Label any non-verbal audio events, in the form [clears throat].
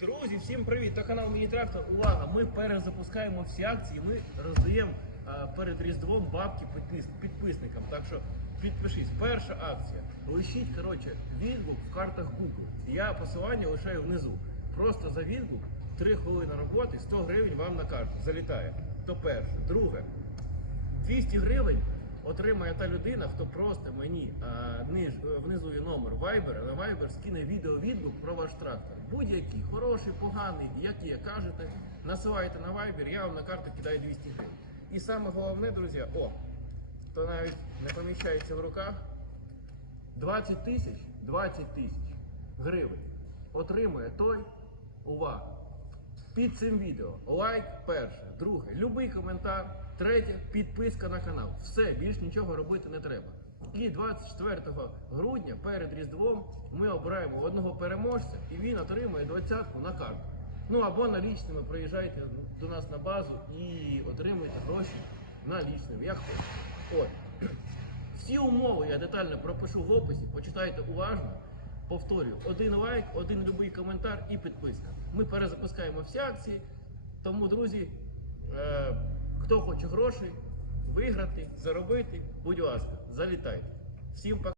Друзі, всім привіт! То канал Міні-Трактор. Увага! Ми перезапускаємо всі акції. Ми роздаємо а, перед Різдвом бабки підпис- підписникам. Так що підпишись. Перша акція. Лишіть коротше, відгук в картах Google. Я посилання лишаю внизу. Просто за відгук 3 хвилини роботи, 100 гривень вам на карту залітає. То перше. Друге. 200 гривень отримає та людина, хто просто мені а, ниж, е, внизу є номер Viber, на Viber скине відео відгук про ваш трактор. Будь-який, хороший, поганий, як кажете, насилайте на Viber, я вам на карту кидаю 200 гривень. І саме головне, друзі, о, то навіть не поміщається в руках. 20 тисяч, 20 тисяч гривень отримує той, увага, під цим відео лайк перше, друге, любий коментар, третє підписка на канал. Все, більш нічого робити не треба. І 24 грудня перед Різдвом ми обираємо одного переможця і він отримує двадцятку на карту. Ну або налічними приїжджайте до нас на базу і отримуйте гроші налічними, як хочете. От. [clears throat] Всі умови я детально пропишу в описі, почитайте уважно. Повторюю, один лайк, один любий коментар і підписка. Ми перезапускаємо всі акції. Тому, друзі, е, хто хоче грошей, виграти, заробити, будь ласка, залітайте. Всім пока.